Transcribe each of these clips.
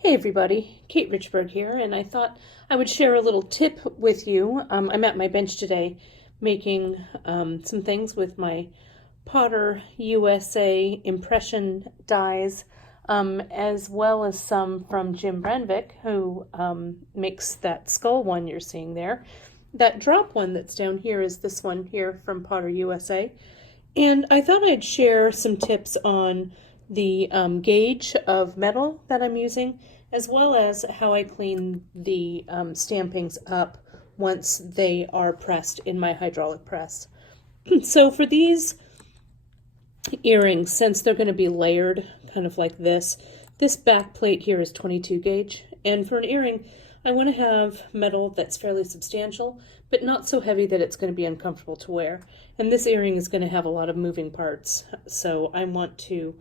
Hey everybody, Kate Richburg here, and I thought I would share a little tip with you. I'm at my bench today making some things with my Potter USA impression dies, as well as some from Jim Brenvick, who makes that skull one you're seeing there. That drop one that's down here is this one here from Potter USA. And I thought I'd share some tips on the gauge of metal that I'm using, as well as how I clean the stampings up once they are pressed in my hydraulic press. So for these earrings, since they're going to be layered kind of like this back plate here is 22 gauge. And for an earring, I want to have metal that's fairly substantial, but not so heavy that it's going to be uncomfortable to wear. And this earring is going to have a lot of moving parts, so I want to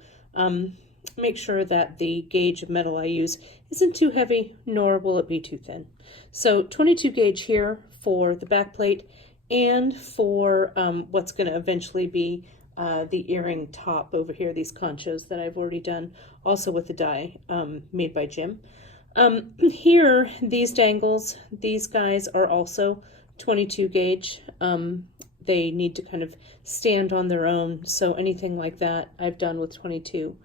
make sure that the gauge of metal I use isn't too heavy, nor will it be too thin. So 22 gauge here for the back plate and for what's going to eventually be the earring top over here, these conchos that I've already done, also with the die made by Jim. Here, these dangles, these guys are also 22 gauge. They need to kind of stand on their own, so anything like that I've done with 22.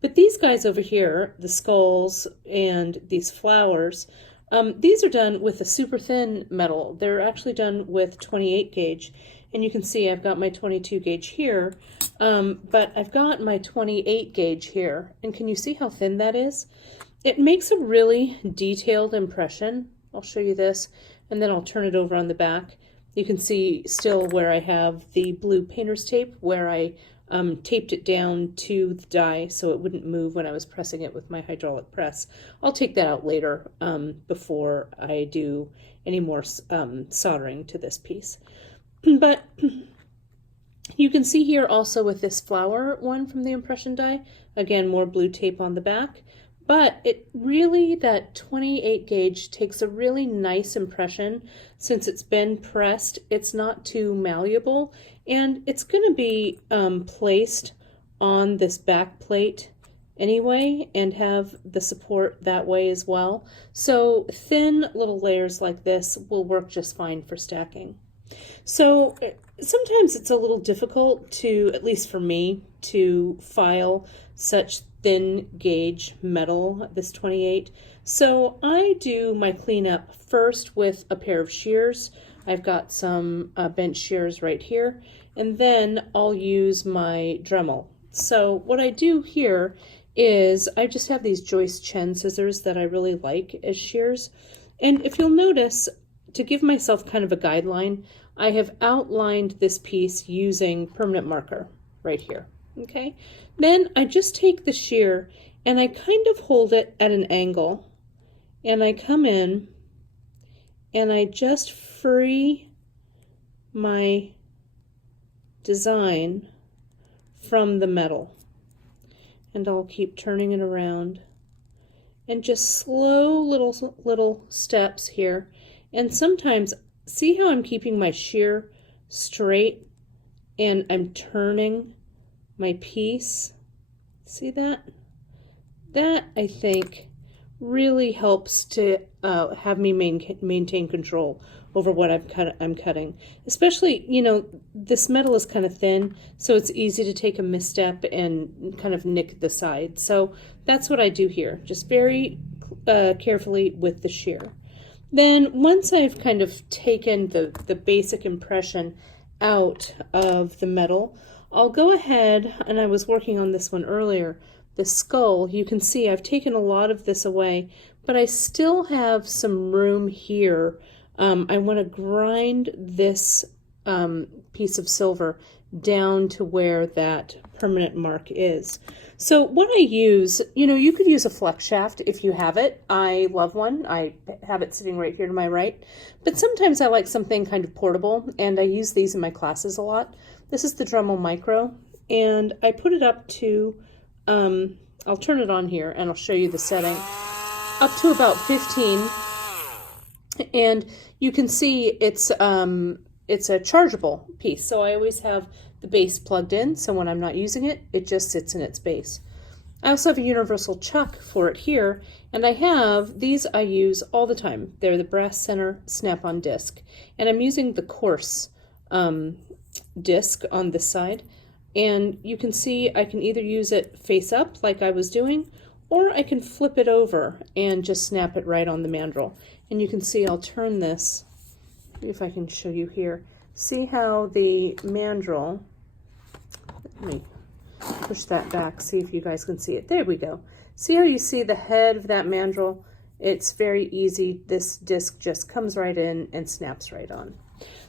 But these guys over here, the skulls and these flowers, these are done with a super thin metal. They're actually done with 28 gauge. And you can see I've got my 22 gauge here, but I've got my 28 gauge here. And can you see how thin that is? It makes a really detailed impression. I'll show you this, and then I'll turn it over on the back. You can see still where I have the blue painter's tape, where I taped it down to the die so it wouldn't move when I was pressing it with my hydraulic press. I'll take that out later before I do any more soldering to this piece. But you can see here also with this flower one from the impression die, again, more blue tape on the back. But it really, that 28 gauge takes a really nice impression. Since it's been pressed, it's not too malleable, and it's going to be placed on this back plate anyway and have the support that way as well. So thin little layers like this will work just fine for stacking. So sometimes it's a little difficult to, at least for me, to file such thin gauge metal, this 28. So I do my cleanup first with a pair of shears. I've got some bench shears right here, and then I'll use my Dremel. So what I do here is I just have these Joyce Chen scissors that I really like as shears. And if you'll notice, to give myself kind of a guideline, I have outlined this piece using permanent marker right here. Okay, then I just take the shear and I kind of hold it at an angle, and I come in and I just free my design from the metal, and I'll keep turning it around and just slow little steps here. And sometimes, see how I'm keeping my shear straight and I'm turning my piece? See that? That, I think, really helps to have me maintain control over what I'm cutting. Especially, you know, this metal is kind of thin, so it's easy to take a misstep and kind of nick the side. So that's what I do here, just very carefully with the shear. Then once I've kind of taken the basic impression out of the metal, I'll go ahead, and I was working on this one earlier, the skull. You can see I've taken a lot of this away, but I still have some room here. I want to grind this piece of silver down to where that permanent mark is. So what I use, you know, you could use a flex shaft if you have it. I love one. I have it sitting right here to my right. But sometimes I like something kind of portable, and I use these in my classes a lot. This is the Dremel Micro, and I put it up to, I'll turn it on here and I'll show you the setting, up to about 15. And you can see it's a chargeable piece. So I always have the base plugged in, so when I'm not using it, it just sits in its base. I also have a universal chuck for it here, and I have these I use all the time. They're the brass center snap-on disc, and I'm using the coarse disc on this side, and you can see I can either use it face up like I was doing, or I can flip it over and just snap it right on the mandrel. And you can see I'll turn this, if I can show you here. See how the mandrel, let me push that back, see if you guys can see it. There we go. See how you see the head of that mandrel? It's very easy. This disc just comes right in and snaps right on.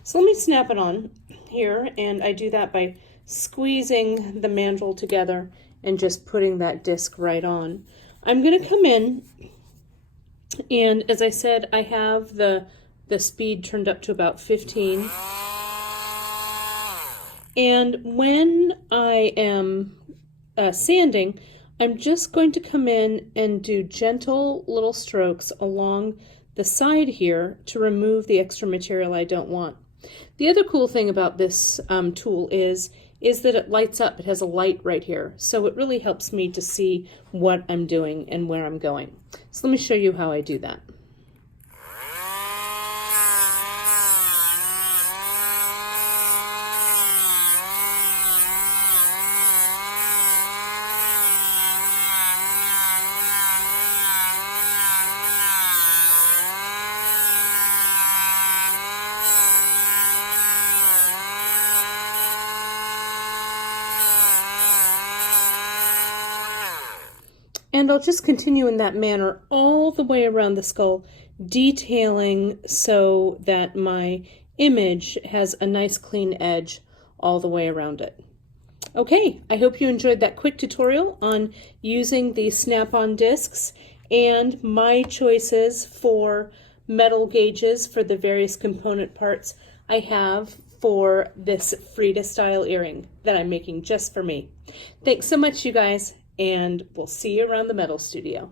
So let me snap it on here, and I do that by squeezing the mandrel together and just putting that disc right on. I'm going to come in, and as I said, I have the speed turned up to about 15. And when I am sanding, I'm just going to come in and do gentle little strokes along the side here to remove the extra material I don't want. The other cool thing about this tool is that it lights up. It has a light right here, so it really helps me to see what I'm doing and where I'm going. So let me show you how I do that. And I'll just continue in that manner all the way around the skull, detailing so that my image has a nice clean edge all the way around it. Okay, I hope you enjoyed that quick tutorial on using the snap-on discs and my choices for metal gauges for the various component parts I have for this Frida style earring that I'm making just for me. Thanks so much, you guys, and we'll see you around the metal studio.